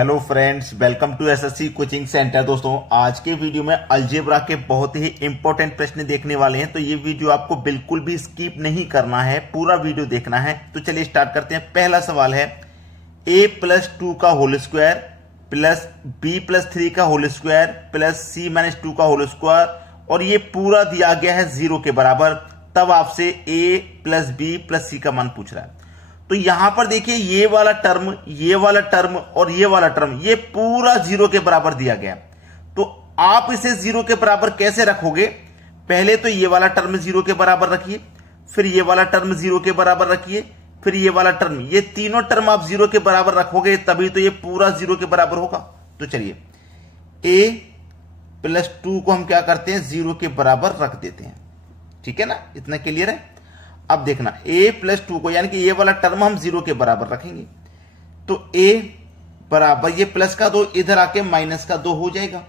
Hello friends, welcome to SSC coaching centre. दोस्तों, आज के वीडियो में अलजेब्रा के बहुत ही इंपॉर्टेंट प्रश्न देखने वाले हैं, तो ये वीडियो आपको बिल्कुल भी स्किप नहीं करना है, पूरा वीडियो देखना है। तो चलिए स्टार्ट करते हैं। पहला सवाल है a+2 का होल स्क्वायर प्लस b+3 का होल स्क्वायर प्लस c-2 का होल स्क्वायर, और ये पूरा दिया गया है 0 के बराबर। तब आपसे a plus b plus c का मान पूछ रहा है। तो यहां पर देखिए, ये वाला टर्म, ये वाला टर्म और ये वाला टर्म, ये पूरा 0 के बराबर दिया गया। तो आप इसे 0 के बराबर कैसे रखोगे? पहले तो ये वाला टर्म 0 के बराबर रखिए, फिर ये वाला टर्म 0 के बराबर रखिए, फिर ये वाला टर्म, ये तीनों टर्म आप 0 के बराबर रखोगे तभी तो ये पूरा 0 के बराबर होगा। तो चलिए a+2 को हम क्या करते हैं, 0 के बराबर रख देते हैं। ठीक है ना, इतना क्लियर है। अब देखना, a+2 को यानी कि ये वाला टर्म हम 0 के बराबर रखेंगे। तो a बराबर ये प्लस का 2 इधर आके माइनस का 2 हो जाएगा।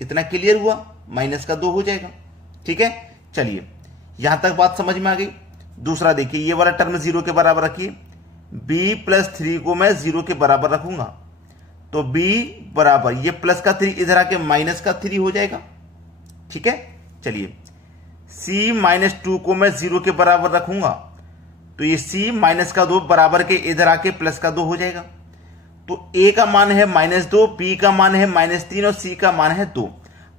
इतना क्लियर हुआ, माइनस का 2 हो जाएगा। ठीक है, चलिए यहां तक बात समझ में आ गई। दूसरा देखिए, ये वाला टर्म 0 के बराबर रखिए। b+3 को मैं 0 के बराबर रखूंगा, तो b बराबर ये प्लस का 3 इधर आके माइनस का 3 हो जाएगा। ठीक है, चलिए c-2 को मैं 0 के बराबर रखूंगा, तो ये c-2 बराबर के इधर आके प्लस का 2 हो जाएगा। तो a का मान है -2, b का मान है -3 और c का मान है 2।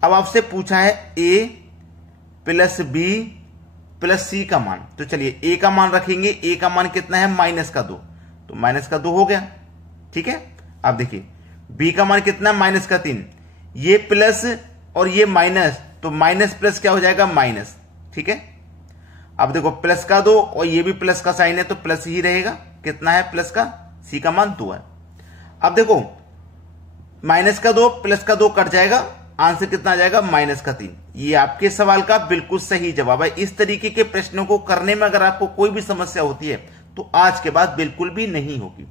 अब आपसे पूछा है a plus b plus c का मान। तो चलिए a का मान रखेंगे। a का मान कितना है, -2, तो -2 हो गया। ठीक है, अब देखिए b का मान कितना है, -3। ये प्लस और ये माइनस, तो माइनस प्लस क्या हो जाएगा, माइनस। ठीक है, अब देखो प्लस का 2 और ये भी प्लस का साइन है तो प्लस ही रहेगा। कितना है प्लस का, c का मान 2 है। अब देखो माइनस का 2 प्लस का 2 कट जाएगा, आंसर कितना आ जाएगा, -3। ये आपके सवाल का बिल्कुल सही जवाब है। इस तरीके के प्रश्नों को करने में अगर आपको कोई भी समस्या होती है तो आज के बाद बिल्कुल भी नहीं होगी।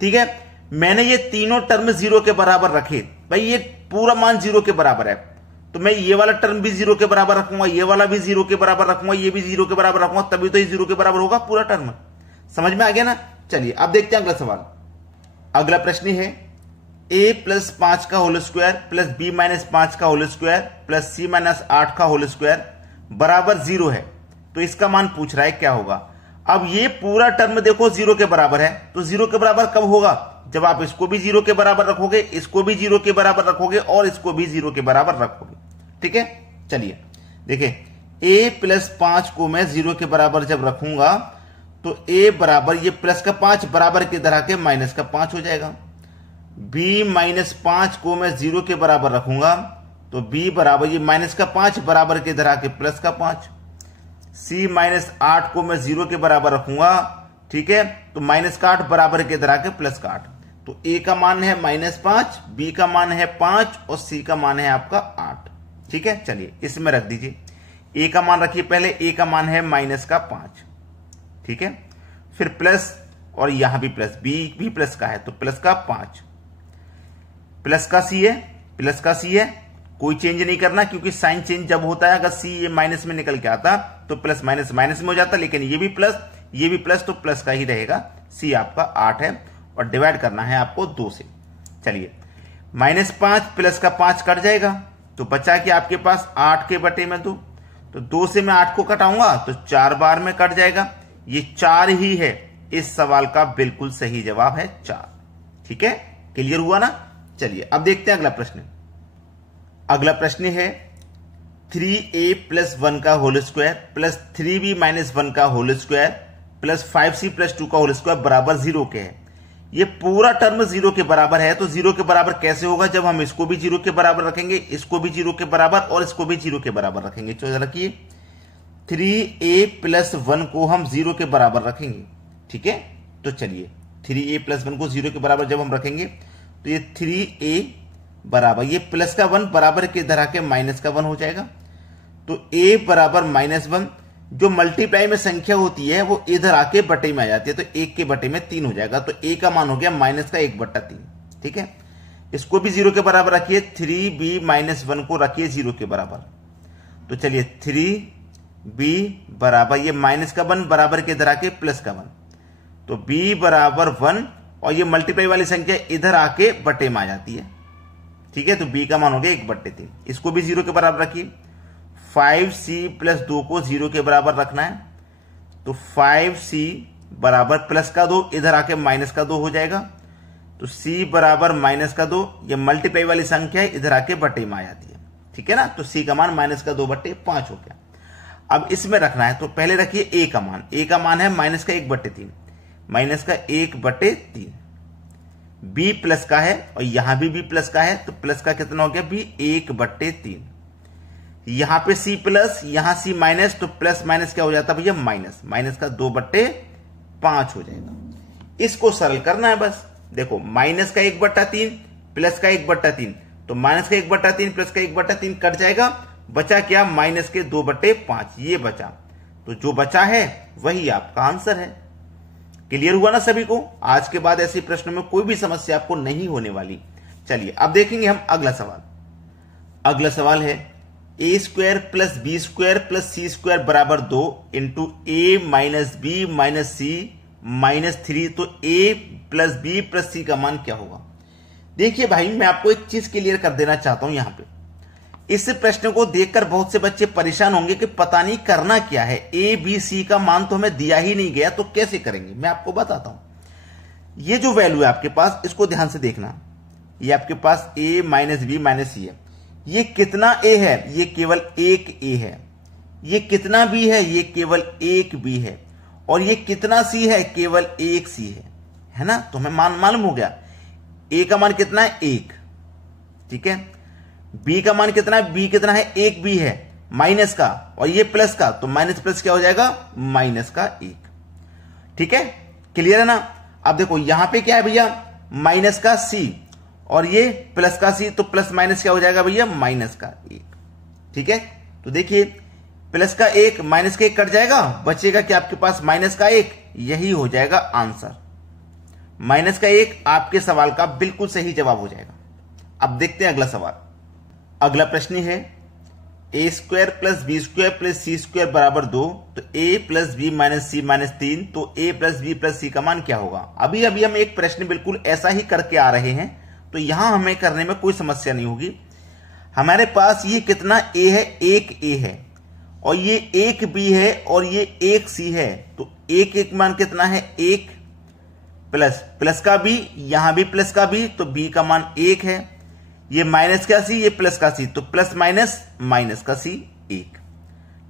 ठीक है, मैंने ये तीनों टर्म 0 के बराबर रखे। भाई ये पूरा मान 0 के बराबर है, तो मैं ये वाला टर्म भी 0 के बराबर रखूंगा, ये वाला भी 0 के बराबर रखूंगा, ये भी 0 के बराबर रखूंगा, तभी तो ये 0 के बराबर होगा पूरा टर्म। समझ में आ गया ना। चलिए अब देखते हैं अगला सवाल। अगला प्रश्न है a+5 का होल स्क्वायर प्लस b-5 का होल स्क्वायर प्लस c-8 का होल स्क्वायर बराबर 0 है। तो इसका मान पूछ रहा है क्या होगा। अब ये पूरा टर्म देखो 0 के बराबर है, तो 0 के बराबर कब होगा, जब आप इसको भी 0 के बराबर रखोगे, इसको भी 0 के बराबर रखोगे और इसको भी 0 के बराबर रखोगे। ठीक है, चलिए देखिए a+5 को मैं 0 के बराबर जब रखूंगा तो a बराबर ये प्लस का 5 बराबर के इधर आके माइनस का 5 हो जाएगा। b-5 को मैं 0 के बराबर रखूंगा, तो b बराबर ये माइनस का 5 बराबर के इधर आके प्लस का 5। c-8 को मैं 0 के बराबर रखूंगा, ठीक है, तो -8 बराबर के इधर आके +8। तो a का मान है -5, b का मान है 5 और c का मान है आपका 8। ठीक है, चलिए इसमें रख दीजिए। a का मान रखिए पहले, a का मान है -5। ठीक है, फिर प्लस और यहां भी प्लस, b भी प्लस का है तो प्लस का 5, प्लस का c है, प्लस का c है, कोई चेंज नहीं करना क्योंकि साइन चेंज जब होता है, अगर c ये माइनस में निकल के आता तो प्लस माइनस माइनस में हो जाता, लेकिन ये भी प्लस ये भी प्लस, तो प्लस का ही रहेगा। c आपका 8 है और डिवाइड करना है आपको 2 से। चलिए -5 प्लस का 5 कट जाएगा, तो बचा कि आपके पास 8 के बटे में 2, तो 2 से मैं 8 को कटाऊंगा तो 4 बार में कट जाएगा। ये 4 ही है, इस सवाल का बिल्कुल सही जवाब है 4। ठीक है, क्लियर हुआ ना। चलिए अब देखते हैं अगला प्रश्न। अगला प्रश्न है 3a+1 का होल स्क्वायर प्लस 3b-1 का होल स्क्वायर प्लस 5c+2 का होल स्क्वायर बराबर 0 के है। ये पूरा टर्म 0 के बराबर है, तो 0 के बराबर कैसे होगा, जब हम इसको भी 0 के बराबर रखेंगे, इसको भी 0 के बराबर और इसको भी 0 के बराबर रखेंगे। तो रखिए 3a+1 को हम 0 के बराबर रखेंगे। ठीक है, तो चलिए 3a+1 को 0 के बराबर जब हम रखेंगे तो ये 3a बराबर ये प्लस का 1 बराबर के इधर आके माइनस का 1 हो जाएगा। तो a बराबर -1, जो मल्टीप्लाई में संख्या होती है वो इधर आके बटे में आ जाती है, तो 1 के बटे में 3 हो जाएगा। तो a का मान हो गया -1/3। ठीक है, इसको भी 0 के बराबर रखिए, 3b-1 को रखिए 0 के बराबर। तो चलिए 3b बराबर ये माइनस का 1 बराबर के इधर आके प्लस का 1, तो b बराबर 1 और ये मल्टीप्लाई वाली संख्या इधर आके बटे में आ जाती है। ठीक है, तो b का मान हो गया 1/3। इसको भी 0 के बराबर रखिए। 5c प्लस 2 को 0 के बराबर रखना है, तो 5c बराबर प्लस का 2 इधर आके माइनस का 2 हो जाएगा, तो c बराबर माइनस का 2, ये मल्टीप्लाई वाली संख्या है इधर आके बटे में आ जाती है। ठीक है ना, तो c का मान माइनस का 2/5 हो गया। अब इसमें रखना है, तो पहले रखिए a का मान। a का मान है माइनस का 1/3, माइनस का 1/3। b प्लस का है और यहां भी b प्लस का है, तो प्लस का कितना हो गया b 1/3। यहां पे c प्लस, यहां c माइनस, तो प्लस माइनस क्या हो जाता है भैया माइनस, माइनस का 2/5 हो जाएगा। इसको सरल करना है बस। देखो माइनस का 1/3 प्लस का 1/3, तो माइनस का 1/3 प्लस का 1/3 कट जाएगा, बचा क्या माइनस के 2/5, ये बचा। तो जो बचा है वही आपका आंसर है। क्लियर हुआ ना सभी को? आज के बाद ऐसे प्रश्नों में कोई भी समस्या आपको नहीं होने वाली। चलिए अब देखेंगे हम अगला सवाल। अगला सवाल है a² plus b² plus c² बराबर 2 into a minus B minus C minus 3, तो a plus b plus c का मान क्या होगा? देखिए भाई, मैं आपको एक चीज क्लियर कर देना चाहता हूं। यहां पे इस प्रश्न को देखकर बहुत से बच्चे परेशान होंगे कि पता नहीं करना क्या है, a b c का मान तो हमें दिया ही नहीं गया, तो कैसे करेंगे? मैं आपको बताता हूं। ये जो वैल्यू है आपके पास, इसको ध्यान से देखना। ये आपके पास a माइनस बी माइनस सी है। ये कितना a है? ये केवल एक a है। ये कितना b है? ये केवल एक b है। और ये कितना c है? केवल एक c है ना? तो हमें मान मालूम हो गया। a का मान कितना है? 1। ठीक है। b का मान कितना है? b कितना है? एक b है माइनस का, और ये प्लस का, तो माइनस प्लस क्या हो जाएगा? माइनस का 1। ठीक है, क्लियर है ना? अब देखो यहां पे क्या है भैया? माइनस का c और ये प्लस का c, तो प्लस माइनस क्या हो जाएगा भैया? माइनस का 1। ठीक है, तो देखिए प्लस का 1 माइनस का 1 कट जाएगा, बचेगा क्या आपके पास? माइनस का 1। यही हो जाएगा आंसर। माइनस का 1 आपके सवाल का बिल्कुल सही जवाब हो जाएगा। अब देखते हैं अगला सवाल। अगला प्रश्न है a² plus b² plus c² बराबर 2, तो a plus B minus C minus 3, तो a plus B plus C का मान क्या होगा? अभी अभी हम एक प्रश्न बिल्कुल ऐसा ही करके आ रहे हैं, तो यहां हमें करने में कोई समस्या नहीं होगी। हमारे पास ये कितना a है? एक a है, और ये एक b है, और ये एक c है, तो एक एक मान कितना है? 1 प्लस प्लस का b, यहां भी प्लस का b, तो b का मान 1 है। ये माइनस का c, ये प्लस का c, तो प्लस माइनस माइनस का c 1।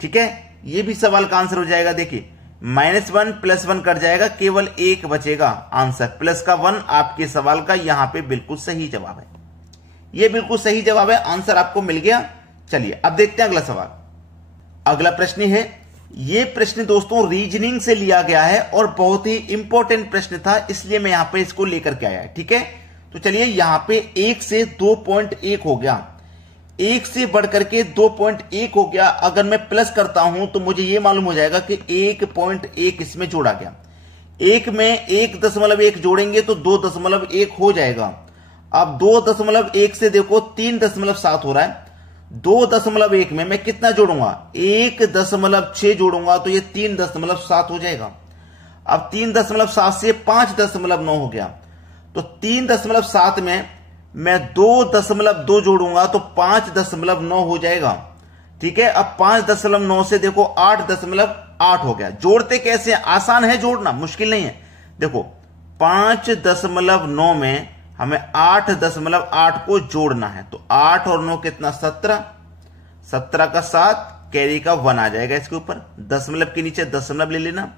ठीक है, ये भी सवाल का आंसर हो जाएगा। देखिए -1 प्लस 1 कट जाएगा, केवल 1 बचेगा। आंसर प्लस का 1 आपके सवाल का यहां पे बिल्कुल सही जवाब है। ये बिल्कुल सही जवाब है, आंसर आपको मिल गया। चलिए अब देखते हैं अगला सवाल। अगला प्रश्न है, ये प्रश्न दोस्तों रीजनिंग से लिया गया है और बहुत ही इंपॉर्टेंट प्रश्न था, इसलिए मैं यहां पे इसको लेकर के आया। ठीक है, तो चलिए यहां पे 1 से 2.1 हो गया, 1 से बढ़कर के 2.1 हो गया। अगर मैं प्लस करता हूं तो मुझे यह मालूम हो जाएगा कि 1.1 इसमें जोड़ा गया। 1 में 1.1 जोड़ेंगे तो 2.1 हो जाएगा। अब 2.1 से देखो 3.7 हो रहा है। 2.1 में मैं कितना जोड़ूंगा? 1.6 जोड़ूंगा, तो ये 3.7 हो जाएगा। अब 3.7 से 5.9 हो गया, तो 3.7 में मैं 2.2 जोड़ूंगा तो 5.9 हो जाएगा। ठीक है, अब 5.9 से देखो 8.8 हो गया। जोड़ते कैसे? आसान है जोड़ना, मुश्किल नहीं है। देखो 5.9 में हमें 8.8 को जोड़ना है, तो 8 और 9 कितना? 17, 17 का 7, कैरी का 1 आ जाएगा इसके ऊपर, दशमलव के नीचे दशमलव ले लेना।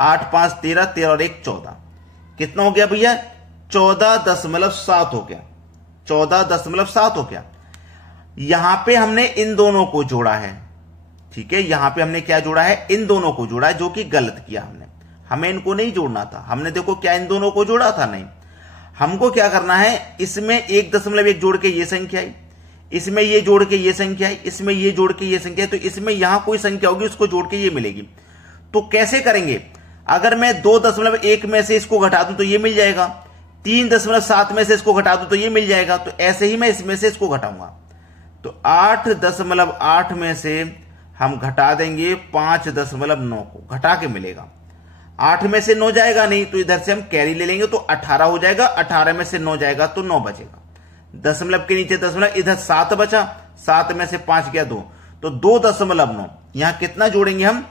8 5 13, 13 और 1 14, कितना हो गया भैया? 14.7 हो गया, 14.7 हो गया। यहां पे हमने इन दोनों को जोड़ा है। ठीक है, यहां पे हमने क्या जोड़ा है? इन दोनों को जोड़ा है, जो कि गलत किया हमने। हमें इनको नहीं जोड़ना था। हमने देखो क्या इन दोनों को जोड़ा था? नहीं। हमको क्या करना है? इसमें 1.1 जोड़ के ये संख्या आई, इसमें ये जोड़ के ये संख्या आई, इसमें ये जोड़ के ये संख्या, तो इसमें यहां कोई संख्या होगी उसको जोड़ के ये मिलेगी। तो कैसे करेंगे? अगर मैं 2.1 में से इसको घटा दूं तो ये मिल जाएगा, 3.7 में से इसको घटा दूं तो ये मिल जाएगा। तो ऐसे ही मैं इसमें से इसको घटाऊंगा, तो 8.8 में से हम घटा देंगे 5.9 को, घटा के मिलेगा। 8 में से 9 जाएगा नहीं, तो इधर से हम कैरी ले लेंगे तो 18 हो जाएगा। 18 में से 9 जाएगा तो 9 बचेगा। दशमलव के नीचे दशमलव, इधर 7 बचा, 7 में से 5 गया 2, तो 2.9। यहां कितना जोड़ेंगे हम?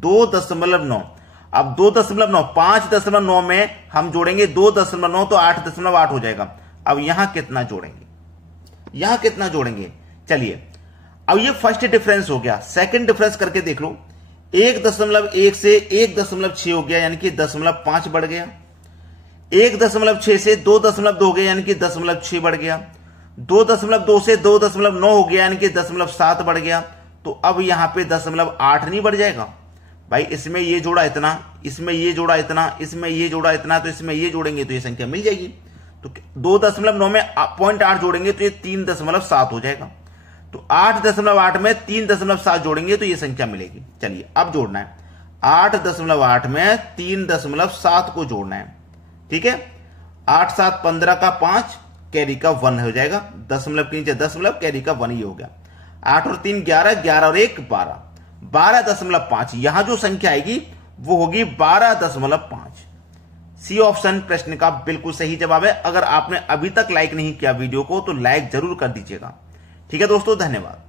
2.9। अब 2.9, 5.9 में हम जोड़ेंगे 2.9 तो 8.8 हो जाएगा। अब यहां कितना जोड़ेंगे? यहां कितना जोड़ेंगे? चलिए, अब ये फर्स्ट डिफरेंस हो गया। सेकंड डिफरेंस करके देख लो। 1.1 से 1.6 हो गया, यानी कि 0.5 बढ़ गया। 1.6 से 2.2 हो गया, यानी कि 0.6 बढ़ गया। 2.2 से 2.9 हो गया, यानी कि 0.7 बढ़ गया। तो अब यहां पे 0.8 नहीं बढ़ जाएगा भाई? इसमें ये जोड़ा इतना, इसमें ये जोड़ा इतना, इसमें ये जोड़ा इतना, तो इसमें ये जोड़ेंगे तो ये संख्या मिल जाएगी। तो 2.9 में 0.8 जोड़ेंगे तो ये 3.7 हो जाएगा। तो 8.8 में 3.7 जोड़ेंगे तो ये संख्या मिलेगी। चलिए अब जोड़ना है, 8.8 में 3.7 को जोड़ना है। ठीक है, 8 7 15 का 5, कैरी का 1 हो जाएगा। दशमलव के नीचे दशमलव, कैरी का 1 ही हो गया। 8 और 3 11, 11 और 1 12, 12.5। यहां जो संख्या आएगी वो होगी 12.5। सी ऑप्शन प्रश्न का बिल्कुल सही जवाब है। अगर आपने अभी तक लाइक नहीं किया वीडियो को तो लाइक जरूर कर दीजिएगा। ठीक है दोस्तों, धन्यवाद।